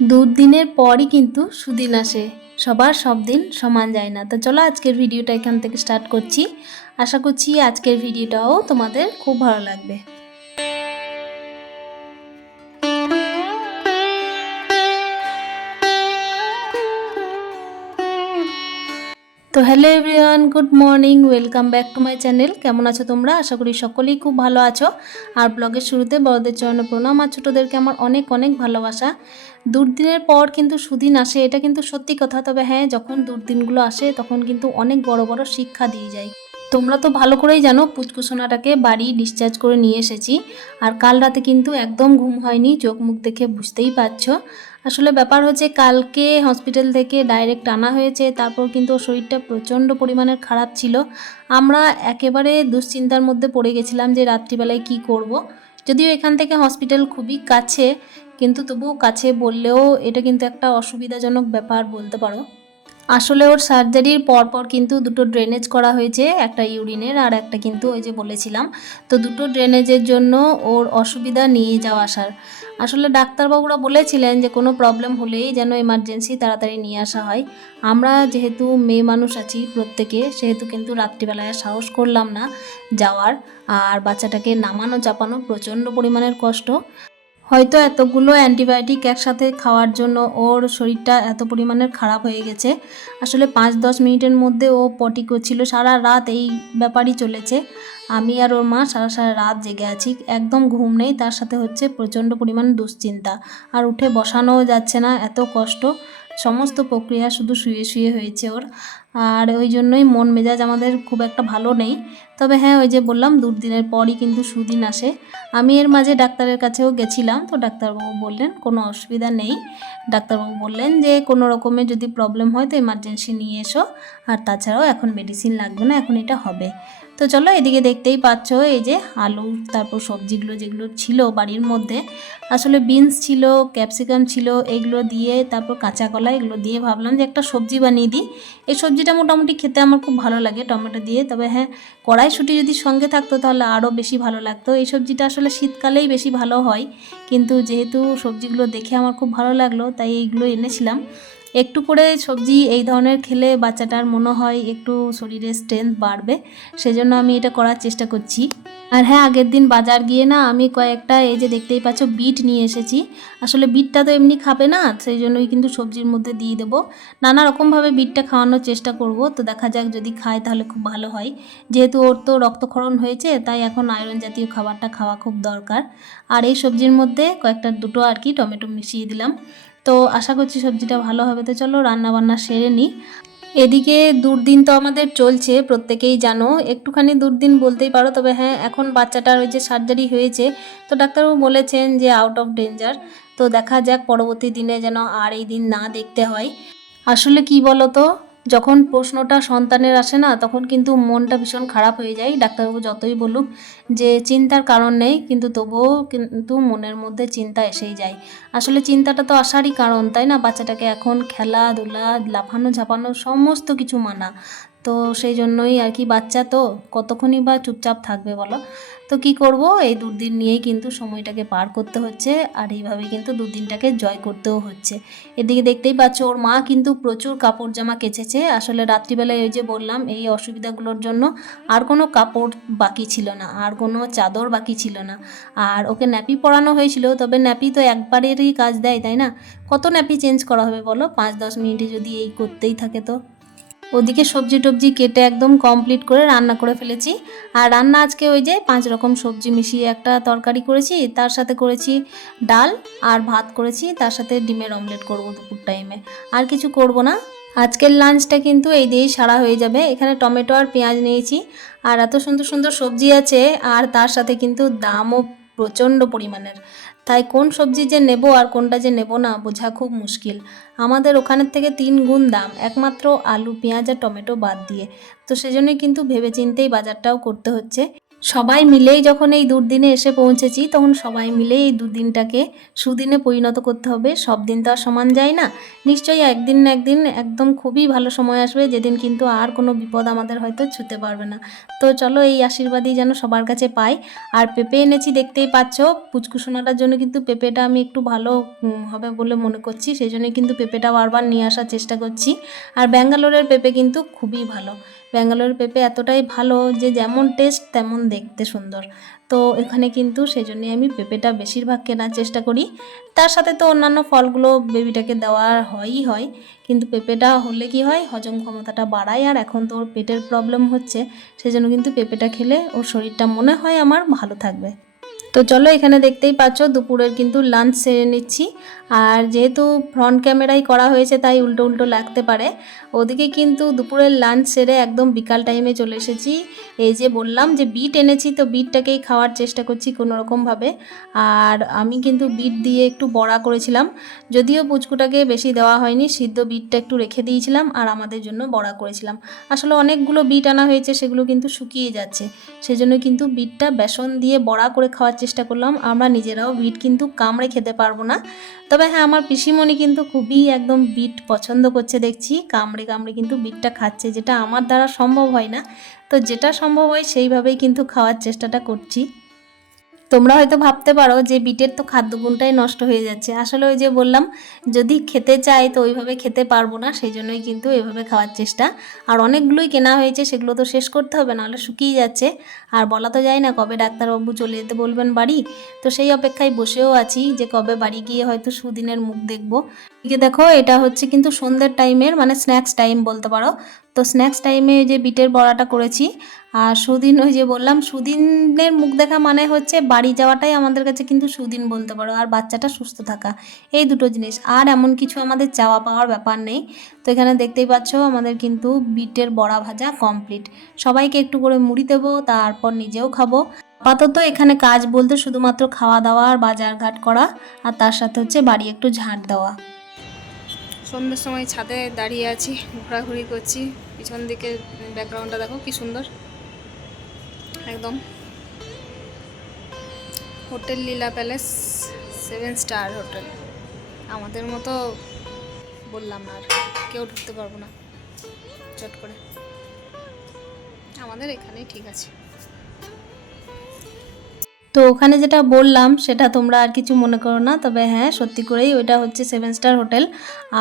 দুদিনের পরই কিন্তু সুদিন আসে। সবার সব দিন সমান যায় না। তো চলো আজকের ভিডিওটা এখান থেকে স্টার্ট করছি। আশা করছি আজকের ভিডিওটাও তোমাদের খুব ভালো লাগবে। তো hello everyone good morning welcome back to my channel কেমন আছো তোমরা? আশা করি সকলেই খুব ভালো আছো। আর ব্লগের শুরুতে বড়দের চরণে প্রণাম, আর ছোটোদেরকে আমার অনেক অনেক ভালোবাসা। দুর্দিনের পর কিন্তু সুদিন আসে, এটা কিন্তু সত্যি কথা। তবে হ্যাঁ যখন দুর্দিনগুলো আসে, তখন কিন্তু অনেক বড় বড় শিক্ষা দিয়ে যায়। তোমরা তো ভালো করেই জানো, পুচকুসোনাটাকে বাড়ি ডিসচার্জ করে নিয়ে এসেছি। আর কাল রাতে কিন্তু একদম ঘুম হয়নি, চোখ মুখ দেখে বুঝতেই পারছ। আসলে ব্যাপার হচ্ছে কালকে হসপিটাল থেকে ডাইরেক্ট আনা হয়েছে, তারপর কিন্তু শরীরটা প্রচণ্ড পরিমাণের খারাপ ছিল আমরা একেবারে দুশ্চিন্তার মধ্যে পড়ে গেছিলাম যে রাত্রিবেলায় কি করব। যদিও এখান থেকে হসপিটাল খুবই কাছে, কিন্তু তবুও কাছে বললেও এটা কিন্তু একটা অসুবিধাজনক ব্যাপার বলতে পারো আসলে ওর সার্জারির পরপর কিন্তু দুটো ড্রেনেজ করা হয়েছে, একটা ইউরিনের আর একটা কিন্তু ওই যে বলেছিলাম। তো দুটো ড্রেনেজের জন্য ওর অসুবিধা নিয়ে যাওয়া আসার। আসলে ডাক্তারবাবুরা বলেছিলেন যে কোনো প্রবলেম হলেই যেন এমার্জেন্সি তাড়াতাড়ি নিয়ে আসা হয়। আমরা যেহেতু মেয়ে মানুষ আছি প্রত্যেকে, সেহেতু কিন্তু রাত্রিবেলায় সাহস করলাম না যাওয়ার। আর বাচ্চাটাকে নামানো চাপানো প্রচণ্ড পরিমাণের কষ্ট। হয়তো এতগুলো অ্যান্টিবায়োটিক একসাথে খাওয়ার জন্য ওর শরীরটা এত পরিমাণের খারাপ হয়ে গেছে। আসলে পাঁচ দশ মিনিটের মধ্যে ও পটি করছিল, সারা রাত এই ব্যাপারই চলেছে। আমি আর ওর মা সারা সারা রাত জেগে আছি, একদম ঘুম নেই, তার সাথে হচ্ছে প্রচণ্ড পরিমাণ দুশ্চিন্তা। আর উঠে বসানোও যাচ্ছে না, এত কষ্ট। সমস্ত প্রক্রিয়া শুধু শুয়ে শুয়ে হয়েছে ওর। আর ওই জন্যই মন মেজাজ আমাদের খুব একটা ভালো নেই। তবে হ্যাঁ ওই যে বললাম দুদিনের পরই কিন্তু সুদিন আসে। আমি এর মাঝে ডাক্তারের কাছেও গেছিলাম, তো ডাক্তারবাবু বললেন, কোনো অসুবিধা নেই। ডাক্তারবাবু বললেন যে, কোনো রকমের যদি প্রবলেম হয় তো এমার্জেন্সি নিয়ে এসো। আর তাছাড়াও এখন মেডিসিন লাগবে না, এখন এটা হবে। তো চলো এদিকে দেখতেই পাচ্ছ এই যে আলু, তারপর সবজিগুলো যেগুলো ছিল বাড়ির মধ্যে। আসলে বিনস ছিল, ক্যাপসিকাম ছিল, এগুলো দিয়ে, তারপর কাঁচা কলা, এগুলো দিয়ে ভাবলাম যে একটা সবজি বানিয়ে দিই। এই সবজিটা মোটামুটি খেতে আমার খুব ভালো লাগে টমেটো দিয়ে, তবে হ্যাঁ কড়াইশুঁটি যদি সঙ্গে থাকতো তাহলে আরও বেশি ভালো লাগতো। এই সবজিটা আসলে শীতকালেই বেশি ভালো হয়, কিন্তু যেহেতু সবজিগুলো দেখে আমার খুব ভালো লাগল, তাই এইগুলো এনেছিলাম। একটু করে সবজি এই ধরনের খেলে বাচ্চাটার মনে হয় একটু শরীরে স্ট্রেংথ বাড়বে। সেজন্য আমি এটা করার চেষ্টা করছি। আর হ্যাঁ আগের দিন বাজার গিয়ে না আমি কয়েকটা এই যে দেখতেই পাচ্ছ বিট নিয়ে এসেছি। আসলে বিটটা তো এমনি খাবে না, সেই জন্যই কিন্তু সবজির মধ্যে দিয়ে দেবো। নানা রকমভাবে বিটটা খাওয়ানোর চেষ্টা করব, তো দেখা যাক যদি খায় তাহলে খুব ভালো হয়। যেহেতু ওর তো রক্তক্ষরণ হয়েছে, তাই এখন আয়রন জাতীয় খাবারটা খাওয়া খুব দরকার। আর এই সবজির মধ্যে কয়েকটা দুটো আর কি টমেটো মিশিয়ে দিলাম। তো আশা করছি সবজিটা ভালো হবে। তো চলো রান্না বান্না সেরে নিই এদিকে দুর্দিন তো আমাদের চলছে, প্রত্যেকেই জানো। একটুখানি দুর্দিন বলতেই পারো, তবে হ্যাঁ এখন বাচ্চাটার ওই যে সার্জারি হয়েছে। তো ডাক্তারবাবু বলেছেন যে আউট অফ ডেঞ্জার তো দেখা যাক পরবর্তী দিনে যেন আর এই দিন না দেখতে হয়। আসলে কি বলো তো যখন প্রশ্নটা সন্তানের আসে না, তখন কিন্তু মনটা ভীষণ খারাপ হয়ে যায়। ডাক্তারবাবু যতই বলুক যে চিন্তার কারণ নেই, কিন্তু তবুও কিন্তু মনের মধ্যে চিন্তা এসেই যায়। আসলে চিন্তাটা তো আসারই কারণ, তাই না? বাচ্চাটাকে এখন খেলাধুলা লাফানো ঝাপানো সমস্ত কিছু মানা। তো সেই জন্যই আর কি বাচ্চা তো কতক্ষণই বা চুপচাপ থাকবে বলো? তো কি করব? এই দুদিন নিয়েই কিন্তু সময়টাকে পার করতে হচ্ছে আর এইভাবে কিন্তু দুদিনটাকে জয় করতেও হচ্ছে। এদিকে দেখতেই পাচ্ছ ওর মা কিন্তু প্রচুর কাপড় জামা কেচেছে। আসলে রাত্রিবেলায় ওই যে বললাম, এই অসুবিধাগুলোর জন্য আর কোনো কাপড় বাকি ছিল না, আর কোনো চাদর বাকি ছিল না। আর ওকে ন্যাপি পরানো হয়েছিল, তবে ন্যাপি তো একবারেরই কাজ দেয়, তাই না? কত ন্যাপি চেঞ্জ করা হবে বলো? পাঁচ দশ মিনিটে যদি এই করতেই থাকে তো? ওদিকে সবজি টবজি কেটে একদম কমপ্লিট করে রান্না করে ফেলেছি। আর রান্না আজকে ওই যে পাঁচ রকম সবজি মিশিয়ে একটা তরকারি করেছি, তার সাথে করেছি ডাল আর ভাত করেছি, তার সাথে ডিমের অমলেট করব দুপুর টাইমে আর কিছু করব না। আজকের লাঞ্চটা কিন্তু এই দিয়েই সারা হয়ে যাবে। এখানে টমেটো আর পেঁয়াজ নিয়েছি। আর এত সুন্দর সুন্দর সবজি আছে, আর তার সাথে কিন্তু দামও প্রচণ্ড পরিমাণের। তাই কোন সবজি যে নেব আর কোনটা যে নেব না বোঝা খুব মুশকিল। আমাদের ওখানের থেকে তিন গুণ দাম, একমাত্র আলু, পেঁয়াজ আর টমেটো বাদ দিয়ে। তো সেজন্যই কিন্তু ভেবে চিন্তেই বাজারটাও করতে হচ্ছে। সবাই মিলেই যখন এই দুর্দিনে এসে পৌঁছেছি, তখন সবাই মিলে এই দুদিনটাকে সুদিনে পরিণত করতে হবে। সব দিন তো আর সমান যায় না। নিশ্চয়ই একদিন না একদিন একদম খুবই ভালো সময় আসবে। যেদিন কিন্তু আর কোনো বিপদ আমাদের হয়তো ছুতে পারবে না। তো চলো এই আশীর্বাদই যেন সবার কাছে পাই। আর পেঁপে এনেছি দেখতেই পাচ্ছ। পুচকুসোনাটার জন্য কিন্তু পেঁপেটা আমি একটু ভালো হবে বলে মনে করছি। সেই জন্য কিন্তু পেঁপেটা বারবার নিয়ে আসার চেষ্টা করছি। আর ব্যাঙ্গালোরের পেঁপে কিন্তু খুবই ভালো। ব্যাঙ্গালোরের পেঁপে এতটাই ভালো যে যেমন টেস্ট তেমন দেখতে সুন্দর। তো এখানে কিন্তু সেই জন্যই আমি পেঁপেটা বেশিরভাগ কেনার চেষ্টা করি। তার সাথে তো অন্যান্য ফলগুলো বেবিটাকে দেওয়ার হয়ই হয়। কিন্তু পেঁপেটা হলে কি হয়? হজম ক্ষমতাটা বাড়ায়। আর এখন তো ওর পেটের প্রবলেম হচ্ছে। সেই জন্য কিন্তু পেঁপেটা খেলে ওর শরীরটা মনে হয় আমার ভালো থাকবে। তো চলো এখানে দেখতেই পাচ্ছ, দুপুরের কিন্তু লাঞ্চ সেরে নিচ্ছি। আর যেহেতু ফ্রন্ট ক্যামেরাই করা হয়েছে, তাই উল্টো উল্টো লাগতে পারে। ওদিকে কিন্তু দুপুরের লাঞ্চ সেরে একদম বিকাল টাইমে চলে এসেছি। এই যে বললাম যে বিট এনেছি, তো বিটটাকেই খাওয়ার চেষ্টা করছি কোনো রকমভাবে আর আমি কিন্তু বিট দিয়ে একটু বড়া করেছিলাম। যদিও পুচকুটাকে বেশি দেওয়া হয়নি, সিদ্ধ বিটটা একটু রেখে দিয়েছিলাম আর আমাদের জন্য বড়া করেছিলাম। আসলে অনেকগুলো বিট আনা হয়েছে, সেগুলো কিন্তু শুকিয়ে যাচ্ছে। সেজন্য কিন্তু বিটটা বেসন দিয়ে বড়া করে খাওয়ার চেষ্টা করলাম, আমরা নিজেরাও বিট কিন্তু কামড়ে খেতে পারব না। তবে হ্যাঁ আমার পিসিমণি কিন্তু খুবই একদম বিট পছন্দ করছে দেখছি, কামড়ে কামড়ে কিন্তু বিটটা খাচ্ছে, যেটা আমার দ্বারা সম্ভব হয় না। তো যেটা সম্ভব হয় সেইভাবেই কিন্তু খাওয়ার চেষ্টাটা করছি। তোমরা হয়তো ভাবতে পারো যে বিটের তো খাদ্যগুণটাই নষ্ট হয়ে যাচ্ছে। আসলে ওই যে বললাম, যদি খেতে চাই তো ওইভাবে খেতে পারব না সেই জন্যই কিন্তু এভাবে খাওয়ার চেষ্টা। আর অনেকগুলোই কেনা হয়েছে, সেগুলো তো শেষ করতে হবে, নাহলে শুকিয়ে যাচ্ছে। আর বলা তো যায় না কবে ডাক্তারবাবু চলে যেতে বলবেন বাড়ি। তো সেই অপেক্ষায় বসেও আছি যে কবে বাড়ি গিয়ে হয়তো সুদিনের মুখ দেখব। এদিকে দেখো, এটা হচ্ছে কিন্তু সন্ধ্যের টাইমের মানে স্ন্যাক্স টাইম বলতে পারো। তো স্ন্যাক্স টাইমে যে বিটের বড়াটা করেছি আর সুদিন, ওই যে বললাম, সুদিনের মুখ দেখা মানে হচ্ছে বাড়ি যাওয়াটাই আমাদের কাছে কিন্তু সুদিন বলতে পারো, আর বাচ্চাটা সুস্থ থাকা, এই দুটো জিনিস। আর এমন কিছু আমাদের চাওয়া পাওয়ার ব্যাপার নেই। তো এখানে দেখতেই পাচ্ছ, আমাদের কিন্তু বিটের বড়া ভাজা কমপ্লিট সবাইকে একটু করে মুড়ি দেবো, তারপর নিজেও খাব। আপাতত এখানে কাজ বলতে শুধুমাত্র খাওয়া দাওয়া আর বাজার ঘাট করা, আর তার সাথে হচ্ছে বাড়ি একটু ঝাঁট দেওয়া। সন্ধ্যের সময় ছাদে দাঁড়িয়ে আছি, ঘোরাঘুরি করছি, পিছন দিকে ব্যাকগ্রাউন্ডটা দেখো কি সুন্দর। একদম। Hotel Leela palace, seven star hotel. আমাদের মতো বললাম না আর, কেউ ঢুকতে পারব না। চট করে। আমাদের এখানেই ঠিক আছে। তো ওখানে যেটা বললাম, সেটা তোমরা আর কিছু মনে করো না। তবে হ্যাঁ সত্যি করেই ওইটা হচ্ছে সেভেন স্টার হোটেল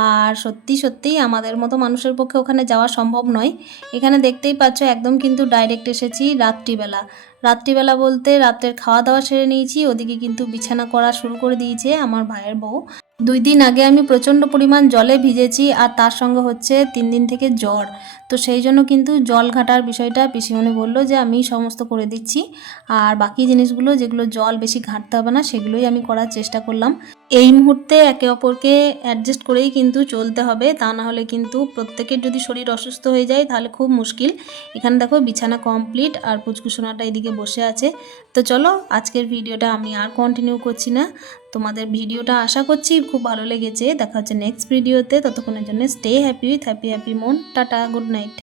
আর সত্যি, সত্যিই আমাদের মতো মানুষের পক্ষে ওখানে যাওয়া সম্ভব নয়। এখানে দেখতেই পাচ্ছ, একদম কিন্তু ডাইরেক্ট এসেছি রাত্রিবেলা। রাত্রিবেলা বলতে রাত্রের খাওয়া দাওয়া সেরে নিয়েছি, ওদিকে কিন্তু বিছানা করা শুরু করে দিয়েছে আমার ভাইয়ের বউ। দুই দিন আগে আমি প্রচণ্ড পরিমাণ জলে ভিজেছি আর তার সঙ্গে হচ্ছে তিন দিন থেকে জ্বর। তো সেই জন্য কিন্তু জল ঘাটার বিষয়টা পিসিমণি বলল যে, আমি সমস্ত করে দিচ্ছি। আর বাকি জিনিসগুলো যেগুলো জল বেশি ঘাঁটতে হবে না, সেগুলোই আমি করার চেষ্টা করলাম। এই মুহূর্তে একে অপরকে অ্যাডজাস্ট করেই কিন্তু চলতে হবে। তা না হলে কিন্তু প্রত্যেকের যদি শরীর অসুস্থ হয়ে যায়, তাহলে খুব মুশকিল। এখানে দেখো বিছানা কমপ্লিট আর পুচকুসোনাটা এদিকে বসে আছে। তো চলো আজকের ভিডিওটা আমি আর কন্টিনিউ করছি না। তোমাদের ভিডিওটা আশা করছি খুব ভালো লেগেছে। দেখা হচ্ছে নেক্সট ভিডিওতে ততক্ষণের জন্য stay happy with happy happy মন। Tata good night